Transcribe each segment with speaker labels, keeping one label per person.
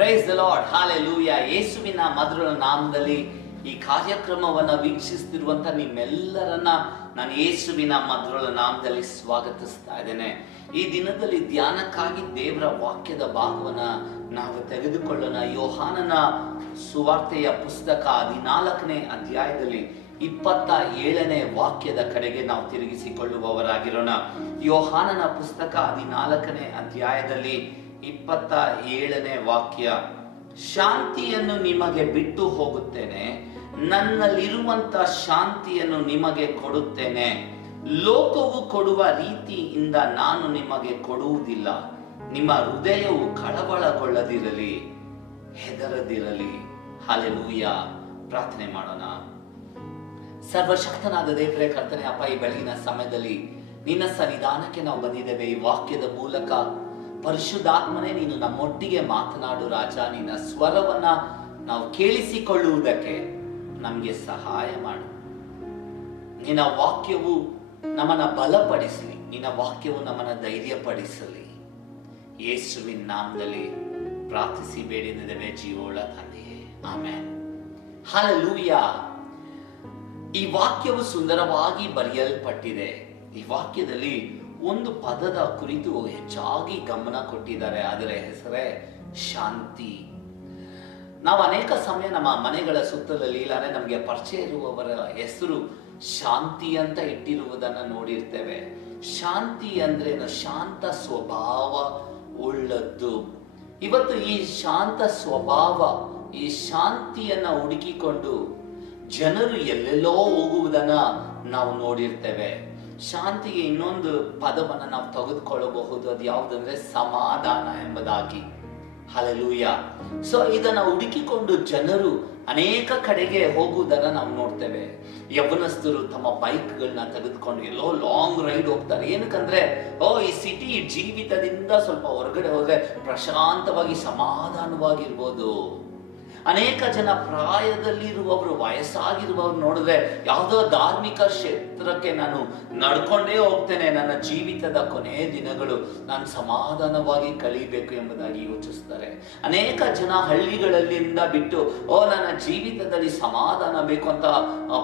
Speaker 1: Praise the lord hallelujah ಯೇಸುವಿನ ಮಧುರ ನಾಮದಲ್ಲಿ ಈ ಕಾರ್ಯಕ್ರಮವನ್ನು ವೀಕ್ಷಿಸ್ತಿರುವಂಥ ನಿಮ್ಮೆಲ್ಲರನ್ನ ನಾನು ಯೇಸುವಿನ ಮಧುರ ನಾಮದಲ್ಲಿ ಸ್ವಾಗತಿಸ್ತಾ ಇದ್ದೇನೆ. ಈ ದಿನದಲ್ಲಿ ಧ್ಯಾನಕ್ಕಾಗಿ ದೇವರ ವಾಕ್ಯದ ಭಾಗವನ್ನ ನಾವು ತೆಗೆದುಕೊಳ್ಳೋಣ. ಯೋಹಾನನ ಸುವಾರ್ತೆಯ ಪುಸ್ತಕ ಹದಿನಾಲ್ಕನೇ ಅಧ್ಯಾಯದಲ್ಲಿ ಇಪ್ಪತ್ತ ಏಳನೇ ವಾಕ್ಯದ ಕಡೆಗೆ ನಾವು ತಿರುಗಿಸಿಕೊಳ್ಳುವವರಾಗಿರೋಣ. ಯೋಹಾನನ ಪುಸ್ತಕ ಹದಿನಾಲ್ಕನೇ ಅಧ್ಯಾಯದಲ್ಲಿ ಇಪ್ಪತ್ತ ಏಳನೇ ವಾಕ್ಯ, ಶಾಂತಿಯನ್ನು ನಿಮಗೆ ಬಿಟ್ಟು ಹೋಗುತ್ತೇನೆ ನನ್ನಲ್ಲಿರುವಂತ ಶಾಂತಿಯನ್ನು ನಿಮಗೆ ಕೊಡುತ್ತೇನೆ. ಲೋಕವು ಕೊಡುವ ರೀತಿಯಿಂದ ನಾನು ನಿಮಗೆ ಕೊಡುವುದಿಲ್ಲ. ನಿಮ್ಮ ಹೃದಯವು ಕಳವಳಗೊಳ್ಳದಿರಲಿ, ಹೆದರದಿರಲಿ. ಹಾಲೆಲೂಯ. ಪ್ರಾರ್ಥನೆ ಮಾಡೋಣ. ಸರ್ವಶಕ್ತನಾದ ದೇವರೇ, ಕರ್ತನೆ, ಅಪ್ಪ, ಈ ಬೆಳಗಿನ ಸಮಯದಲ್ಲಿ ನಿನ್ನ ಸನ್ನಿಧಾನಕ್ಕೆ ನಾವು ಬಂದಿದ್ದೇವೆ. ಈ ವಾಕ್ಯದ ಮೂಲಕ ಪರಿಶುದ್ಧಾತ್ಮನೇ ನೀನು ನಮ್ಮೊಟ್ಟಿಗೆ ಮಾತನಾಡು ರಾಜ, ನಿನ್ನ ಸ್ವರವನ್ನ ನಾವು ಕೇಳಿಸಿಕೊಳ್ಳುವುದಕ್ಕೆ ನಮಗೆ ಸಹಾಯ ಮಾಡು. ನಿನ್ನ ವಾಕ್ಯವು ನಮ್ಮನ್ನ ಬಲಪಡಿಸಲಿ, ನಿನ್ನ ವಾಕ್ಯವು ನಮ್ಮನ್ನ ಧೈರ್ಯಪಡಿಸಲಿ. ಯೇಸುವಿನ ನಾಮದಲ್ಲಿ ಪ್ರಾರ್ಥಿಸಿ ಬೇಡಿದ್ದೇವೆ ಜೀವೋಳ ತಂದೆಯೇ. ಆಮೇಲೆ ಹಾಲೆಲೂಯ ಈ ವಾಕ್ಯವು ಸುಂದರವಾಗಿ ಬರೆಯಲ್ಪಟ್ಟಿದೆ. ಈ ವಾಕ್ಯದಲ್ಲಿ ಒಂದು ಪದದ ಕುರಿತು ಹೆಚ್ಚಾಗಿ ಗಮನ ಕೊಟ್ಟಿದ್ದಾರೆ. ಅದರ ಹೆಸರೇ ಶಾಂತಿ. ನಾವು ಅನೇಕ ಸಮಯ ನಮ್ಮ ಮನೆಗಳ ಸುತ್ತಲಲ್ಲಿ, ಇಲ್ಲಾಂದ್ರೆ ನಮಗೆ ಪರಿಚಯ ಇರುವವರ ಹೆಸರು ಶಾಂತಿ ಅಂತ ಇಟ್ಟಿರುವುದನ್ನ ನೋಡಿರ್ತೇವೆ. ಶಾಂತಿ ಅಂದ್ರೆ ಶಾಂತ ಸ್ವಭಾವ ಉಳ್ಳದ್ದು. ಇವತ್ತು ಈ ಶಾಂತ ಸ್ವಭಾವ, ಈ ಶಾಂತಿಯನ್ನ ಹುಡುಕಿಕೊಂಡು ಜನರು ಎಲ್ಲೆಲ್ಲೋ ಹೋಗುವುದನ್ನ ನಾವು ನೋಡಿರ್ತೇವೆ. ಶಾಂತಿಗೆ ಇನ್ನೊಂದು ಪದವನ್ನು ನಾವು ತೆಗೆದುಕೊಳ್ಳಬಹುದು. ಅದು ಯಾವುದಂದ್ರೆ ಸಮಾಧಾನ ಎಂಬುದಾಗಿ. ಹಲಲೂಯ ಸೊ ಇದನ್ನ ಹುಡುಕಿಕೊಂಡು ಜನರು ಅನೇಕ ಕಡೆಗೆ ಹೋಗುವುದನ್ನು ನಾವು ನೋಡ್ತೇವೆ. ಯೌವನಸ್ಥರು ತಮ್ಮ ಬೈಕ್ಗಳನ್ನ ತೆಗೆದುಕೊಂಡು ಎಲ್ಲೋ ಲಾಂಗ್ ರೈಡ್ ಹೋಗ್ತಾರೆ. ಏನಕ್ಕಂದ್ರೆ, ಓ, ಈ ಸಿಟಿ ಜೀವಿತದಿಂದ ಸ್ವಲ್ಪ ಹೊರಗಡೆ ಹೋದ್ರೆ ಪ್ರಶಾಂತವಾಗಿ ಸಮಾಧಾನವಾಗಿರ್ಬೋದು. ಅನೇಕ ಜನ ಪ್ರಾಯದಲ್ಲಿರುವವರು, ವಯಸ್ಸಾಗಿರುವವರು ನೋಡಿದ್ರೆ ಯಾವುದೋ ಧಾರ್ಮಿಕ ಕ್ಷೇತ್ರಕ್ಕೆ ನಾನು ನಡ್ಕೊಂಡೇ ಹೋಗ್ತೇನೆ. ನನ್ನ ಜೀವಿತದ ಕೊನೆ ದಿನಗಳು ನಾನು ಸಮಾಧಾನವಾಗಿ ಕಲಿಬೇಕು ಎಂಬುದಾಗಿ ಯೋಚಿಸ್ತಾರೆ. ಅನೇಕ ಜನ ಹಳ್ಳಿಗಳಲ್ಲಿಂದ ಬಿಟ್ಟು, ಓ, ನನ್ನ ಜೀವಿತದಲ್ಲಿ ಸಮಾಧಾನ ಬೇಕು ಅಂತ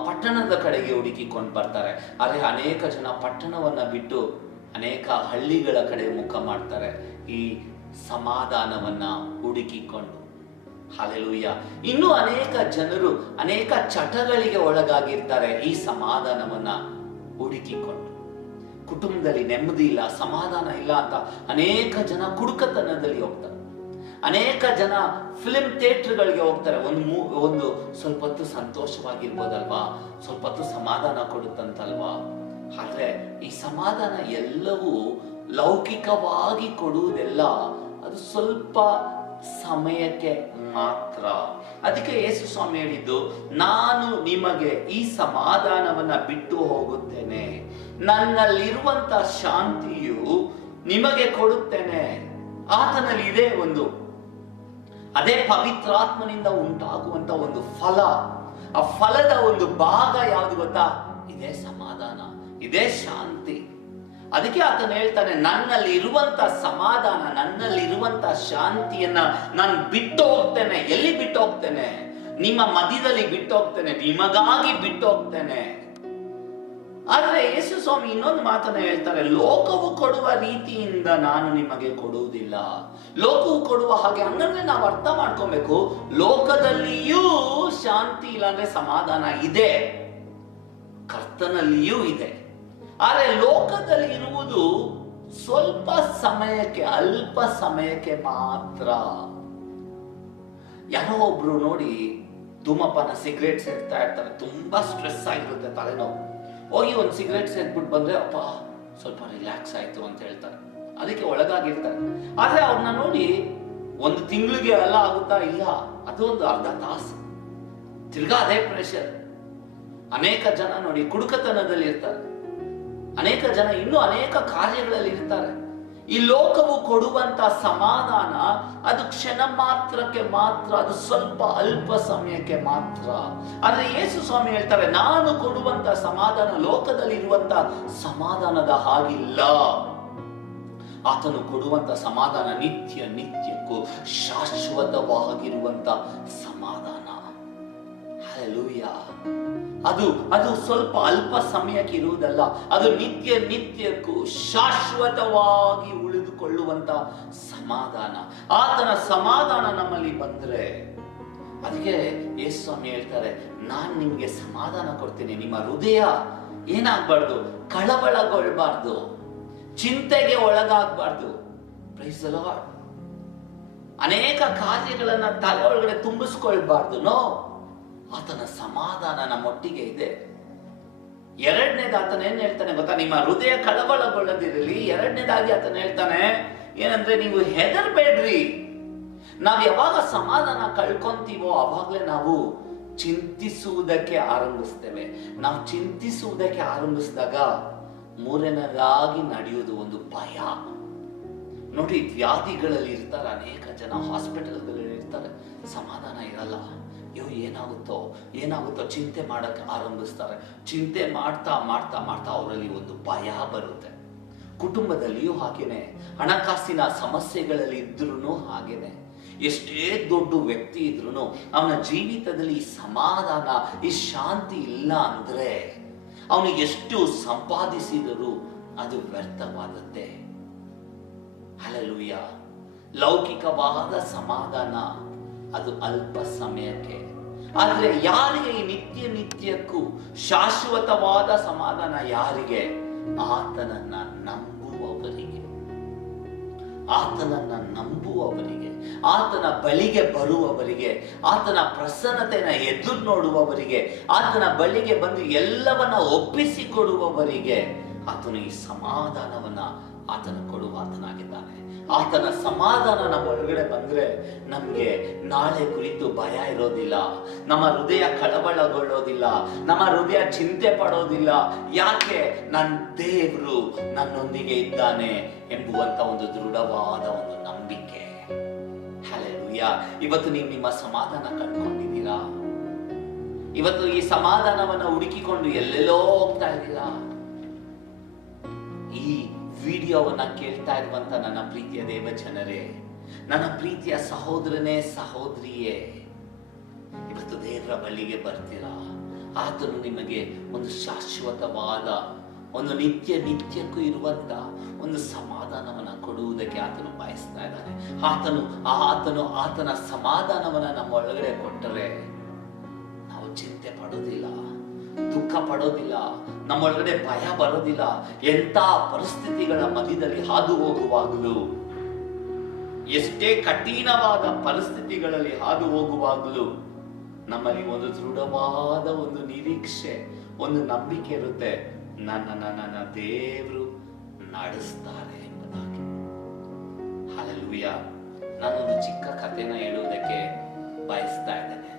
Speaker 1: ಪಟ್ಟಣದ ಕಡೆಗೆ ಹುಡುಕಿಕೊಂಡು ಬರ್ತಾರೆ. ಆದರೆ ಅನೇಕ ಜನ ಪಟ್ಟಣವನ್ನ ಬಿಟ್ಟು ಅನೇಕ ಹಳ್ಳಿಗಳ ಕಡೆ ಮುಖ ಮಾಡ್ತಾರೆ. ಈ ಸಮಾಧಾನವನ್ನ ಹುಡುಕಿಕೊಂಡು. ಹಾಲೆಲೂಯ ಇನ್ನೂ ಅನೇಕ ಜನರು, ಅನೇಕ ಚಟಗಳಿಗೆ ಒಳಗಾಗಿರ್ತಾರೆ. ಈ ಸಮಾಧಾನವನ್ನ ಹುಡುಕಿಕೊಂಡು. ಕುಟುಂಬದಲ್ಲಿ ನೆಮ್ಮದಿ ಇಲ್ಲ, ಸಮಾಧಾನ ಇಲ್ಲ ಅಂತ ಅನೇಕ ಜನ ಕುಡುಕತನದಲ್ಲಿ ಹೋಗ್ತಾರೆ. ಅನೇಕ ಜನ ಫಿಲ್ಮ್ ಥಿಯೇಟರ್ಗಳಿಗೆ ಹೋಗ್ತಾರೆ. ಒಂದು ಮೂ, ಒಂದು ಸ್ವಲ್ಪ ಹೊತ್ತು ಸಂತೋಷವಾಗಿರ್ಬೋದಲ್ವಾ? ಸ್ವಲ್ಪ ಹೊತ್ತು ಸಮಾಧಾನ ಕೊಡುತ್ತಂತಲ್ವಾ? ಆದ್ರೆ ಈ ಸಮಾಧಾನ ಎಲ್ಲವೂ ಲೌಕಿಕವಾಗಿ ಕೊಡುವುದೆಲ್ಲ ಅದು ಸ್ವಲ್ಪ ಸಮಯಕ್ಕೆ ಮಾತ್ರ. ಅದಕ್ಕೆ ಯೇಸು ಸ್ವಾಮಿ ಹೇಳಿದ್ದು ನಾನು ನಿಮಗೆ ಈ ಸಮಾಧಾನವನ್ನ ಬಿಟ್ಟು ಹೋಗುತ್ತೇನೆ. ನನ್ನಲ್ಲಿರುವಂತ ಶಾಂತಿಯು ನಿಮಗೆ ಕೊಡುತ್ತೇನೆ. ಆತನಲ್ಲಿ ಇದೆ ಒಂದು. ಅದೇ ಪವಿತ್ರಾತ್ಮನಿಂದ ಉಂಟಾಗುವಂತ ಒಂದು ಫಲ. ಆ ಫಲದ ಒಂದು ಭಾಗ ಯಾವುದು ಗೊತ್ತಾ? ಇದೇ ಸಮಾಧಾನ ಇದೇ ಶಾಂತಿ. ಅದಕ್ಕೆ ಆತನು ಹೇಳ್ತಾನೆ ನನ್ನಲ್ಲಿ ಇರುವಂತ ಸಮಾಧಾನ ನನ್ನಲ್ಲಿ ಇರುವಂತ ಶಾಂತಿಯನ್ನ ನಾನು ಬಿಟ್ಟು ಹೋಗ್ತೇನೆ. ಎಲ್ಲಿ ಬಿಟ್ಟು ಹೋಗ್ತೇನೆ? ನಿಮ್ಮ ಮಧ್ಯದಲ್ಲಿ ಬಿಟ್ಟು ಹೋಗ್ತೇನೆ, ನಿಮಗಾಗಿ ಬಿಟ್ಟು ಹೋಗ್ತೇನೆ. ಆದ್ರೆ ಯೇಸು ಸ್ವಾಮಿ ಇನ್ನೊಂದು ಮಾತನ್ನ ಹೇಳ್ತಾರೆ, ಲೋಕವು ಕೊಡುವ ರೀತಿಯಿಂದ ನಾನು ನಿಮಗೆ ಕೊಡುವುದಿಲ್ಲ. ಲೋಕವು ಕೊಡುವ ಹಾಗೆ ಹಂಗಂದ್ರೆ ನಾವು ಅರ್ಥ ಮಾಡ್ಕೊಬೇಕು, ಲೋಕದಲ್ಲಿಯೂ ಶಾಂತಿ ಇಲ್ಲಾಂದ್ರೆ ಸಮಾಧಾನ ಇದೆ, ಕರ್ತನಲ್ಲಿಯೂ ಇದೆ. ಆದರೆ ಲೋಕದಲ್ಲಿ ಇರುವುದು ಸ್ವಲ್ಪ ಸಮಯಕ್ಕೆ, ಅಲ್ಪ ಸಮಯಕ್ಕೆ ಮಾತ್ರ. ಯಾರೋ ಒಬ್ರು ನೋಡಿ ಧೂಮಪಾನ ಸಿಗರೇಟ್ ಸೇರ್ತಾ ಇರ್ತಾರೆ, ತುಂಬಾ ಸ್ಟ್ರೆಸ್ ಆಗಿರುತ್ತೆ ತಲೆನೋವು. ಹೋಗಿ ಒಂದು ಸಿಗರೇಟ್ ಸೇರ್ಬಿಟ್ಟು ಬಂದ್ರೆ, ಅಪ್ಪ, ಸ್ವಲ್ಪ ರಿಲ್ಯಾಕ್ಸ್ ಆಯ್ತು ಅಂತ ಹೇಳ್ತಾರೆ. ಅದಕ್ಕೆ ಒಳಗಾಗಿರ್ತಾರೆ. ಆದ್ರೆ ಅವ್ರನ್ನ ನೋಡಿ ಒಂದು ತಿಂಗಳಿಗೆ ಎಲ್ಲ ಆಗುತ್ತಾ? ಇಲ್ಲ. ಅದು ಒಂದು ಅರ್ಧ ತಾಸು. ತಿರ್ಗಾ ಅದೇ ಪ್ರೆಷರ್ ಅನೇಕ ಜನ ನೋಡಿ ಕುಡುಕತನದಲ್ಲಿ ಇರ್ತಾರೆ ಅನೇಕ ಜನ ಇನ್ನೂ ಅನೇಕ ಕಾರ್ಯಗಳಲ್ಲಿ ಇರ್ತಾರೆ. ಈ ಲೋಕವು ಕೊಡುವಂತ ಸಮಾಧಾನ, ಅದು ಕ್ಷಣ ಮಾತ್ರಕ್ಕೆ ಮಾತ್ರ, ಅದು ಸ್ವಲ್ಪ ಅಲ್ಪ ಸಮಯಕ್ಕೆ ಮಾತ್ರ. ಆದ್ರೆ ಯೇಸು ಸ್ವಾಮಿ ಹೇಳ್ತಾರೆ, ನಾನು ಕೊಡುವಂತ ಸಮಾಧಾನ ಲೋಕದಲ್ಲಿ ಇರುವಂತ ಸಮಾಧಾನದ ಹಾಗಿಲ್ಲ. ಆತನು ಕೊಡುವಂತ ಸಮಾಧಾನ ನಿತ್ಯ ನಿತ್ಯಕ್ಕೂ ಶಾಶ್ವತವಾಗಿರುವಂತ ಸಮಾಧಾನ. Hallelujah. ಅದು ಅದು ಸ್ವಲ್ಪ ಅಲ್ಪ ಸಮಯಕ್ಕೆ ಇರುವುದಲ್ಲ. ಅದು ನಿತ್ಯ ನಿತ್ಯಕ್ಕೂ ಶಾಶ್ವತವಾಗಿ ಉಳಿದುಕೊಳ್ಳುವಂತ ಸಮಾಧಾನ. ಆತನ ಸಮಾಧಾನ ನಮ್ಮಲ್ಲಿ ಬಂದ್ರೆ, ಅದಕ್ಕೆ ಯೇಸು ಸ್ವಾಮಿ ಹೇಳ್ತಾರೆ, ನಾನ್ ನಿಮ್ಗೆ ಸಮಾಧಾನ ಕೊಡ್ತೀನಿ. ನಿಮ್ಮ ಹೃದಯ ಏನಾಗ್ಬಾರ್ದು? ಕಳವಳಗೊಳ್ಬಾರ್ದು. ಚಿಂತೆಗೆ ಒಳಗಾಗ್ಬಾರ್ದು. ಅನೇಕ ಕಾರ್ಯಗಳನ್ನ ತಲೆ ಒಳಗಡೆ ತುಂಬಿಸ್ಕೊಳ್ಬಾರ್ದು. ನೋ ಆತನ ಸಮಾಧಾನ ನಮ್ಮೊಟ್ಟಿಗೆ ಇದೆ. ಎರಡನೇದು ಆತನ ಏನ್ ಹೇಳ್ತಾನೆ ಗೊತ್ತಾ? ನಿಮ್ಮ ಹೃದಯ ಕಳವಳಗೊಳ್ಳದಿರಲಿ. ಎರಡನೇದಾಗಿ ಆತನ ಹೇಳ್ತಾನೆ, ಏನಂದ್ರೆ ನೀವು ಹೆದರ್ಬೇಡ್ರಿ. ನಾವ್ ಯಾವಾಗ ಸಮಾಧಾನ ಕಳ್ಕೊಂತೀವೋ ಅವಾಗ್ಲೇ ನಾವು ಚಿಂತಿಸುವುದಕ್ಕೆ ಆರಂಭಿಸ್ತೇವೆ. ನಾವು ಚಿಂತಿಸುವುದಕ್ಕೆ ಆರಂಭಿಸಿದಾಗ ಮೂರನೇದಾಗಿ ನಡೆಯುವುದು ಒಂದು ಭಯ. ನೋಡಿ, ವ್ಯಾಧಿಗಳಲ್ಲಿ ಇರ್ತಾರೆ ಅನೇಕ ಜನ, ಹಾಸ್ಪಿಟಲ್ಗಳಲ್ಲಿ ಇರ್ತಾರೆ. ಸಮಾಧಾನ ಇರಲ್ಲ. ಅಯ್ಯೋ, ಏನಾಗುತ್ತೋ ಏನಾಗುತ್ತೋ ಚಿಂತೆ ಮಾಡಕ್ಕೆ ಆರಂಭಿಸ್ತಾರೆ. ಚಿಂತೆ ಮಾಡ್ತಾ ಮಾಡ್ತಾ ಮಾಡ್ತಾ ಅವರಲ್ಲಿ ಒಂದು ಭಯ ಬರುತ್ತೆ. ಕುಟುಂಬದಲ್ಲಿಯೂ ಹಾಗೇನೆ. ಹಣಕಾಸಿನ ಸಮಸ್ಯೆಗಳಲ್ಲಿ ಇದ್ರೂ ಹಾಗೇನೆ. ಎಷ್ಟೇ ದೊಡ್ಡ ವ್ಯಕ್ತಿ ಇದ್ರೂ ಅವನ ಜೀವಿತದಲ್ಲಿ ಸಮಾಧಾನ, ಈ ಶಾಂತಿ ಇಲ್ಲ ಅಂದ್ರೆ ಅವನು ಎಷ್ಟು ಸಂಪಾದಿಸಿದರೂ ಅದು ವ್ಯರ್ಥವಾದದ್ದೇ ಅಲಲುಯ್ಯ ಲೌಕಿಕವಾದ ಸಮಾಧಾನ. ಅದು ಅಲ್ಪ ಸಮಯಕ್ಕೆ. ಆದ್ರೆ ಯಾರಿಗೆ ಈ ನಿತ್ಯ ನಿತ್ಯಕ್ಕೂ ಶಾಶ್ವತವಾದ ಸಮಾಧಾನ ಯಾರಿಗೆ? ಆತನನ್ನ ನಂಬುವವರಿಗೆ. ಆತನನ್ನ ನಂಬುವವರಿಗೆ, ಆತನ ಬಳಿಗೆ ಬರುವವರಿಗೆ, ಆತನ ಪ್ರಸನ್ನತೆನ ಎದುರು ನೋಡುವವರಿಗೆ, ಆತನ ಬಳಿಗೆ ಬಂದು ಎಲ್ಲವನ್ನ ಒಪ್ಪಿಸಿಕೊಡುವವರಿಗೆ ಆತನು ಈ ಸಮಾಧಾನವನ್ನ ಆತನ ಕೊಡುವ ಆತನಾಗಿದ್ದಾನೆ. ಆತನ ಸಮಾಧಾನ ನಮ್ಮ ಒಳಗಡೆ ಬಂದ್ರೆ ನಮ್ಗೆ ನಾಳೆ ಕುರಿತು ಭಯ ಇರೋದಿಲ್ಲ. ನಮ್ಮ ಹೃದಯ ಕಳವಳಗೊಳ್ಳೋದಿಲ್ಲ. ನಮ್ಮ ಹೃದಯ ಚಿಂತೆ ಪಡೋದಿಲ್ಲ. ಯಾಕೆ? ನನ್ನ ದೇವರು ನನ್ನೊಂದಿಗೆ ಇದ್ದಾನೆ ಎಂಬುವಂತ ಒಂದು ದೃಢವಾದ ಒಂದು ನಂಬಿಕೆ. ಹಲೆಲುಯ್ಯ ಇವತ್ತು ನೀವು ನಿಮ್ಮ ಸಮಾಧಾನ ಕಂಡುಕೊಂಡಿದ್ದೀರಾ? ಇವತ್ತು ಈ ಸಮಾಧಾನವನ್ನ ಹುಡುಕಿಕೊಂಡು ಎಲ್ಲೆಲ್ಲೋ ಹೋಗ್ತಾ ಇದ್ದೀರಾ? ವಿಡಿಯೋವನ್ನ ಕೇಳ್ತಾ ಇರುವಂತ ನನ್ನ ಪ್ರೀತಿಯ ದೇವ ಜನರೇ ನನ್ನ ಪ್ರೀತಿಯ ಸಹೋದರನೇ, ಸಹೋದರಿಯೇ, ಇವತ್ತು ದೇವರ ಬಳಿಗೆ ಬರ್ತೀರಾ? ಆತನು ನಿಮಗೆ ಒಂದು ಶಾಶ್ವತವಾದ, ಒಂದು ನಿತ್ಯ ನಿತ್ಯಕ್ಕೂ ಇರುವಂತ ಒಂದು ಸಮಾಧಾನವನ್ನ ಕೊಡುವುದಕ್ಕೆ ಆತನು ಬಯಸ್ತಾ ಇದ್ದಾನೆ. ಆತನು ಆತನು ಆತನ ಸಮಾಧಾನವನ್ನ ನಮ್ಮ ಒಳಗಡೆ ಕೊಟ್ಟರೆ ನಾವು ಚಿಂತೆ ಪಡೋದಿಲ್ಲ ದುಃಖ ಪಡೋದಿಲ್ಲ, ನಮ್ಮೊಳಗಡೆ ಭಯ ಬರೋದಿಲ್ಲ ಎಂತ ಪರಿಸ್ಥಿತಿಗಳ ಮಧ್ಯದಲ್ಲಿ ಹಾದು ಹೋಗುವಾಗಲೂ. ಎಷ್ಟೇ ಕಠಿಣವಾದ ಪರಿಸ್ಥಿತಿಗಳಲ್ಲಿ ಹಾದು ಹೋಗುವಾಗಲೂ ನಮ್ಮಲ್ಲಿ ಒಂದು ದೃಢವಾದ ಒಂದು ನಿರೀಕ್ಷೆ, ಒಂದು ನಂಬಿಕೆ ಇರುತ್ತೆ. ನನ್ನ ನನ್ನ ದೇವರು ನಡೆಸ್ತಾರೆ ಎಂಬುದಾಗಿ. ಹಾಲೆಲೂಯ ನಾನೊಂದು ಚಿಕ್ಕ ಕಥೆನ ಹೇಳುವುದಕ್ಕೆ ಬಯಸ್ತಾ ಇದ್ದೇನೆ.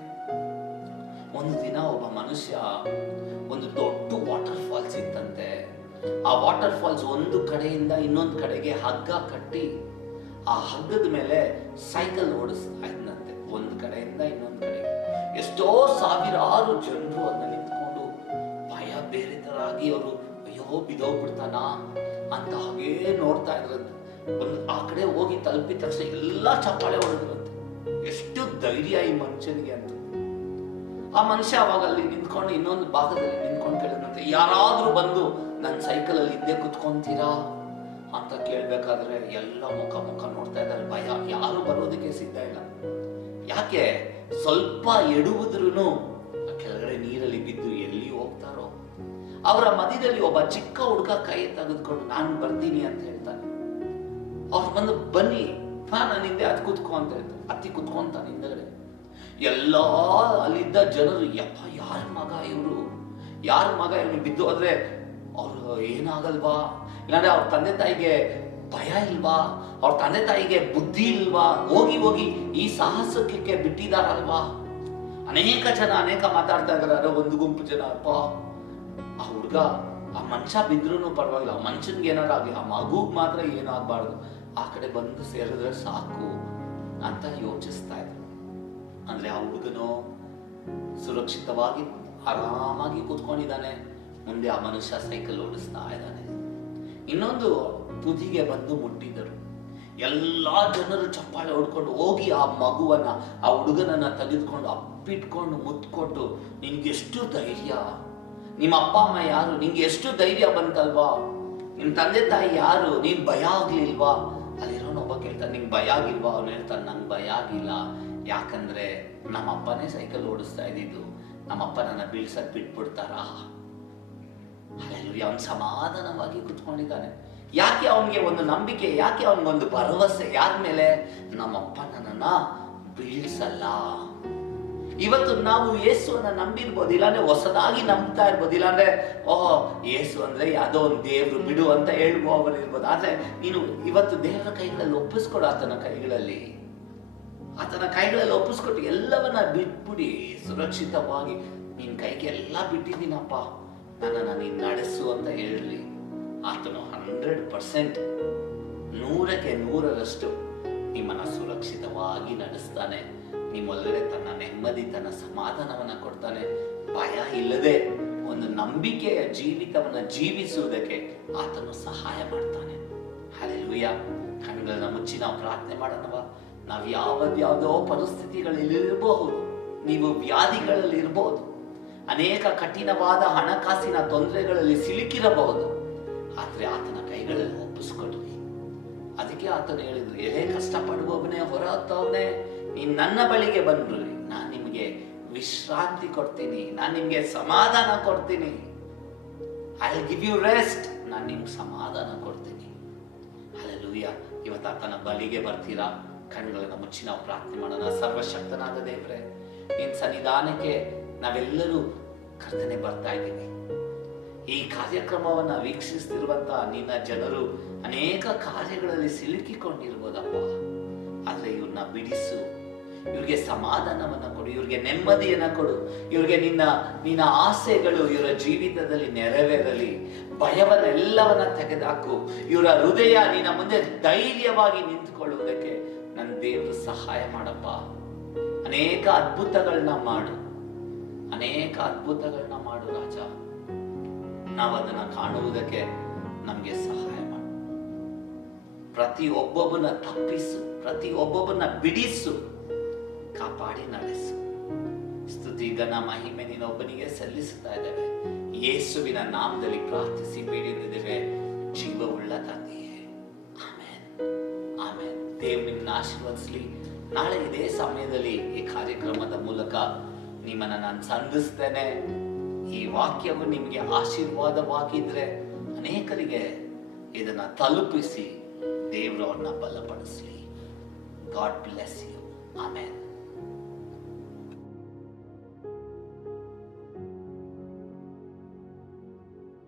Speaker 1: ಒಂದು ದಿನ ಒಬ್ಬ ಮನುಷ್ಯ ಒಂದು ದೊಡ್ಡ ವಾಟರ್ ಫಾಲ್ಸ್ ಇತ್ತಂತೆ. ಆ ವಾಟರ್ ಫಾಲ್ಸ್ ಒಂದು ಕಡೆಯಿಂದ ಇನ್ನೊಂದು ಕಡೆಗೆ ಹಗ್ಗ ಕಟ್ಟಿ, ಆ ಹಗ್ಗದ ಮೇಲೆ ಸೈಕಲ್ ಓಡಿಸ್ತಾ ಇದ್ದಂತೆ ಒಂದು ಕಡೆಯಿಂದ ಇನ್ನೊಂದು ಕಡೆಗೆ. ಎಷ್ಟೋ ಸಾವಿರಾರು ಜನರು ಅದನ್ನ ನಿಂತ್ಕೊಂಡು ಭಯ ಬೇರೆ ತರ ಆಗಿ ಅವರು, ಅಯ್ಯೋ ಬಿದೋಗ್ಬಿಡ್ತಾನಾ ಅಂತ ಹಾಗೇ ನೋಡ್ತಾ ಇದ್ರಂತೆ. ಒಂದು ಆ ಕಡೆ ಹೋಗಿ ತಲುಪಿದ ತಕ್ಷಣ ಎಲ್ಲಾ ಚಪ್ಪಾಳೆ ಹೊಡೆದ್ರಂತೆ ಎಷ್ಟು ಧೈರ್ಯ ಈ ಮನುಷ್ಯನಿಗೆ ಅಂತ. ಆ ಮನುಷ್ಯ ಅವಾಗ ಅಲ್ಲಿ ನಿಂತ್ಕೊಂಡು ಇನ್ನೊಂದು ಭಾಗದಲ್ಲಿ ನಿಂತ್ಕೊಂಡು ಕೇಳಿದಂತೆ, ಯಾರಾದ್ರೂ ಬಂದು ನನ್ನ ಸೈಕಲ್ ಅಲ್ಲಿ ಇದ್ದೇ ಕುತ್ಕೊಂತೀರಾ ಅಂತ ಕೇಳ್ಬೇಕಾದ್ರೆ ಎಲ್ಲ ಮುಖ ಮುಖ ನೋಡ್ತಾ ಇದ್ದಾರೆ. ಭಯ, ಯಾರು ಬರೋದಕ್ಕೆ ಸಿದ್ಧ ಇಲ್ಲ. ಯಾಕೆ? ಸ್ವಲ್ಪ ಎಡುವುದ್ರೂ ಕೆಳಗಡೆ ನೀರಲ್ಲಿ ಬಿದ್ದು ಎಲ್ಲಿ ಹೋಗ್ತಾರೋ. ಅವರ ಮಧ್ಯದಲ್ಲಿ ಒಬ್ಬ ಚಿಕ್ಕ ಹುಡುಗ ಕೈ ತೆಗೆದುಕೊಂಡು, ನಾನು ಬರ್ತೀನಿ ಅಂತ ಹೇಳ್ತಾನೆ. ಅವ್ರು ಬಂದು, ಬನ್ನಿ ಹಾ ಹಿಂದೆ ಅದು ಕುತ್ಕೊ ಅಂತ ಹೇಳ್ತಾನೆ ಅತ್ತಿ ಕುತ್ಕೊಂತಾನೆ, ಹಿಂದಗಡೆ ಎಲ್ಲ ಅಲ್ಲಿದ್ದ ಜನರು, ಯಪ್ಪ, ಯಾರ ಮಗ ಇವರು? ಯಾರ ಮಗ ಇವ್ರು ಬಿದ್ದು ಹೋದ್ರೆ ಅವ್ರು ಏನಾಗಲ್ವಾ? ಇಲ್ಲಾಂದ್ರೆ ಅವ್ರ ತಂದೆ ತಾಯಿಗೆ ಭಯ ಇಲ್ವಾ? ಅವ್ರ ತಂದೆ ತಾಯಿಗೆ ಬುದ್ಧಿ ಇಲ್ವಾ? ಹೋಗಿ ಹೋಗಿ ಈ ಸಾಹಸಕ್ಕೆ ಬಿಟ್ಟಿದಾರಲ್ವಾ? ಅನೇಕ ಜನ, ಅನೇಕ ಮಾತಾಡ್ತಾ ಇದಾರೆ ಒಂದು ಗುಂಪು ಜನ, ಅಪ್ಪ. ಆ ಹುಡುಗ, ಆ ಮನುಷ್ಯ ಬಿದ್ರೂ ಪರವಾಗಿಲ್ಲ. ಆ ಮನುಷ್ಯನ್ಗೆ ಏನಾರು ಆಗಲಿ ಆ ಮಗುಗ್ ಮಾತ್ರ ಏನೂ ಆಗ್ಬಾರ್ದು ಆ ಕಡೆ ಬಂದು ಸೇರಿದ್ರೆ ಸಾಕು ಅಂತ ಯೋಚಿಸ್ತಾ ಇದ್ರು. ಅಂದ್ರೆ ಆ ಹುಡುಗನು ಸುರಕ್ಷಿತವಾಗಿ ಆರಾಮಾಗಿ ಕೂತ್ಕೊಂಡಿದ್ದಾನೆ. ಮುಂದೆ ಆ ಮನುಷ್ಯ ಸೈಕಲ್ ಓಡಿಸ್ತಾ ಇದ್ದಾನೆ. ಇನ್ನೊಂದು ತುದಿಗೆ ಬಂದು ಮುಟ್ಟಿದ್ದರು ಎಲ್ಲ ಜನರು ಚಪ್ಪಾಳೆ ಹೊಡ್ಕೊಂಡು ಹೋಗಿ ಆ ಮಗುವನ್ನ, ಆ ಹುಡುಗನನ್ನ ತೆಗೆದುಕೊಂಡು ಅಪ್ಪಿಟ್ಕೊಂಡು ಮುತ್ಕೊಟ್ಟು, ನಿನ್ಗೆ ಎಷ್ಟು ಧೈರ್ಯ? ನಿಮ್ಮ ಅಪ್ಪ, ಅಮ್ಮ ಯಾರು? ನಿಂಗೆ ಎಷ್ಟು ಧೈರ್ಯ ಬಂತಲ್ವಾ? ನಿಮ್ ತಂದೆ ತಾಯಿ ಯಾರು? ನೀನ್ ಭಯ ಆಗ್ಲಿಲ್ವಾ? ಅಲ್ಲಿರೋನೊಬ್ಬ ಕೇಳ್ತಾನೆ, ನಿಂಗೆ ಭಯ ಆಗಿಲ್ವಾ? ಅವ್ನು ಹೇಳ್ತಾನೆ, ನಂಗೆ ಭಯ ಆಗಿಲ್ಲ. ಯಾಕಂದ್ರೆ ನಮ್ಮ ಅಪ್ಪನೇ ಸೈಕಲ್ ಓಡಿಸ್ತಾ ಇದ್ದಿದ್ದು, ನಮ್ಮಪ್ಪ ನನ್ನ ಬೀಳ್ಸಕ್ ಬಿಟ್ಬಿಡ್ತಾರಾ? ಅವನು ಸಮಾಧಾನವಾಗಿ ಕುತ್ಕೊಂಡಿದ್ದಾನೆ. ಯಾಕೆ ಅವನಿಗೆ ಒಂದು ನಂಬಿಕೆ, ಯಾಕೆ ಅವನಿಗೊಂದು ಭರವಸೆ? ಯಾದ್ಮೇಲೆ ಮೇಲೆ? ನಮ್ಮಪ್ಪ ನನ್ನನ್ನ ಬೀಳ್ಸಲ್ಲ. ಇವತ್ತು ನಾವು ಯೇಸುವನ್ನ ನಂಬಿರ್ಬೋದು, ಇಲ್ಲಾಂದ್ರೆ ಹೊಸದಾಗಿ ನಂಬ್ತಾ ಇರ್ಬೋದು, ಇಲ್ಲಾಂದ್ರೆ, ಓಹ್, ಯೇಸು ಅಂದ್ರೆ ಯಾವುದೋ ಒಂದು ದೇವ್ರು ಬಿಡು ಅಂತ ಹೇಳ್ಬೋವರು ಇರ್ಬೋದು ಆದ್ರೆ ನೀನು ಇವತ್ತು ದೇವರ ಕೈಗಳಲ್ಲಿ ಒಪ್ಪಿಸ್ಕೊಡು ಆತನ ಕೈಗಳಲ್ಲಿ. ಆತನ ಕೈಗಳೆಲ್ಲ ಒಪ್ಪಿಸ್ಕೊಟ್ಟು ಎಲ್ಲವನ್ನ ಬಿಟ್ಬಿಡಿ, ಸುರಕ್ಷಿತವಾಗಿ. ನಿನ್ ಕೈಗೆ ಎಲ್ಲ ಬಿಟ್ಟಿದ್ದೀನಪ್ಪ. ನನ್ನನ್ನು ನೀನ್ ನಡೆಸು ಅಂತ ಹೇಳಿ ಆತನು ಹಂಡ್ರೆಡ್ ಪರ್ಸೆಂಟ್ ನೂರಕ್ಕೆ ನೂರರಷ್ಟು ನಿಮ್ಮನ್ನ ಸುರಕ್ಷಿತವಾಗಿ ನಡೆಸ್ತಾನೆ. ನಿಮ್ಮೊಳಗಡೆ ತನ್ನ ನೆಮ್ಮದಿ, ತನ್ನ ಸಮಾಧಾನವನ್ನ ಕೊಡ್ತಾನೆ. ಭಯ ಇಲ್ಲದೆ ಒಂದು ನಂಬಿಕೆಯ ಜೀವಿತವನ್ನ ಜೀವಿಸುವುದಕ್ಕೆ ಆತನು ಸಹಾಯ ಮಾಡ್ತಾನೆ. ಹಲೆಲುಯ್ಯ ಕಣ್ಣುಗಳನ್ನ ಮುಚ್ಚಿ ನಾವು ಪ್ರಾರ್ಥನೆ ಮಾಡೋಣವ? ನಾವು ಯಾವ್ದ್ಯಾವುದೋ ಪರಿಸ್ಥಿತಿಗಳಲ್ಲಿ ಇರಬಹುದು ನೀವು ವ್ಯಾಧಿಗಳಲ್ಲಿ ಇರಬಹುದು ಅನೇಕ ಕಠಿಣವಾದ ಹಣಕಾಸಿನ ತೊಂದರೆಗಳಲ್ಲಿ ಸಿಲುಕಿರಬಹುದು. ಆದರೆ ಆತನ ಕೈಗಳಲ್ಲಿ ಒಪ್ಪಿಸ್ಕೊಡ್ರಿ ಅದಕ್ಕೆ ಆತನು ಹೇಳಿದ್ರು ಎಲೆ ಕಷ್ಟಪಡುವವನೇ ಹೊರತವನೇ ನೀನು ನೀನ್ ನನ್ನ ಬಳಿಗೆ ಬಂದ್ರಿ ನಾನು ನಿಮಗೆ ವಿಶ್ರಾಂತಿ ಕೊಡ್ತೀನಿ, ನಾನು ನಿಮಗೆ ಸಮಾಧಾನ ಕೊಡ್ತೀನಿ. ಐ ಗಿವ್ ಯು ರೆಸ್ಟ್ ನಾನು ನಿಮ್ಗೆ ಸಮಾಧಾನ ಕೊಡ್ತೀನಿ. ಅಲ್ಲೆಲೂಯ್ಯ ಇವತ್ತು ಆತನ ಬಲಿಗೆ ಬರ್ತೀರಾ? ಕಣ್ಗಳನ್ನ ಮುಚ್ಚಿ ನಾವು ಪ್ರಾರ್ಥನೆ ಮಾಡೋಣ. ಸರ್ವಶಕ್ತನಾದ ದೇವ್ರೆ ನಿನ್ ಸನ್ನಿಧಾನಕ್ಕೆ ನಾವೆಲ್ಲರೂ ಕರ್ತನೆ ಬರ್ತಾ ಇದ್ದೀವಿ. ಈ ಕಾರ್ಯಕ್ರಮವನ್ನ ವೀಕ್ಷಿಸ್ತಿರುವಂತ ನಿನ್ನ ಜನರು ಅನೇಕ ಕಾರ್ಯಗಳಲ್ಲಿ ಸಿಲುಕಿಕೊಂಡಿರ್ಬೋದಪ್ಪ. ಆದ್ರೆ ಇವ್ರನ್ನ ಬಿಡಿಸು. ಇವ್ರಿಗೆ ಸಮಾಧಾನವನ್ನ ಕೊಡು, ಇವ್ರಿಗೆ ನೆಮ್ಮದಿಯನ್ನ ಕೊಡು. ಇವ್ರಿಗೆ ನಿನ್ನ ನಿನ್ನ ಆಸೆಗಳು ಇವರ ಜೀವಿತದಲ್ಲಿ ನೆರವೇರಲಿ. ಭಯವನ್ನೆಲ್ಲವನ್ನ ತೆಗೆದಾಕು. ಇವರ ಹೃದಯ ನಿನ್ನ ಮುಂದೆ ಧೈರ್ಯವಾಗಿ ನಿಂತುಕೊಳ್ಳುವುದಕ್ಕೆ ನನ್ನ ಸಹಾಯ ಮಾಡಪ್ಪ. ಅನೇಕ ಅದ್ಭುತಗಳನ್ನ ಮಾಡು. ಅನೇಕ ಅದ್ಭುತಗಳನ್ನ ಮಾಡು ರಾಜ. ನಾವು ಅದನ್ನ ಕಾಣುವುದಕ್ಕೆ ನಮ್ಗೆ ಸಹಾಯ ಮಾಡು. ಪ್ರತಿ ಒಬ್ಬೊಬ್ಬನ ತಪ್ಪಿಸು, ಪ್ರತಿ ಒಬ್ಬೊಬ್ಬನ ಬಿಡಿಸು, ಕಾಪಾಡಿ ನಡೆಸು. ಸ್ತುತಿ ಗನ ಮಹಿಮೆ ನೀನೊಬ್ಬನಿಗೆ ಸಲ್ಲಿಸುತ್ತಾ ಇದ್ದೇವೆ. ಯೇಸುವಿನ ನಾಮದಲ್ಲಿ ಪ್ರಾರ್ಥಿಸಿ ಬೇಡಿದ್ದೇವೆ ಜೀವವುಳ್ಳ ಆಮೇನ್ ದೇವ್ ನಿಮ್ಮನ್ನ ಆಶೀರ್ವದಿಸ್ಲಿ. ನಾಳೆ ಇದೇ ಸಮಯದಲ್ಲಿ ಈ ಕಾರ್ಯಕ್ರಮದ ಮೂಲಕ ನಿಮ್ಮನ್ನ ನಾನು ಸಂಧಿಸ್ತೇನೆ. ಈ ವಾಕ್ಯವು ನಿಮಗೆ ಆಶೀರ್ವಾದವಾಗಿದ್ರೆ ಅನೇಕರಿಗೆ ಇದನ್ನ ತಲುಪಿಸಿ ದೇವರು ಅವ್ರನ್ನ ಬಲಪಡಿಸ್ಲಿ. God bless you amen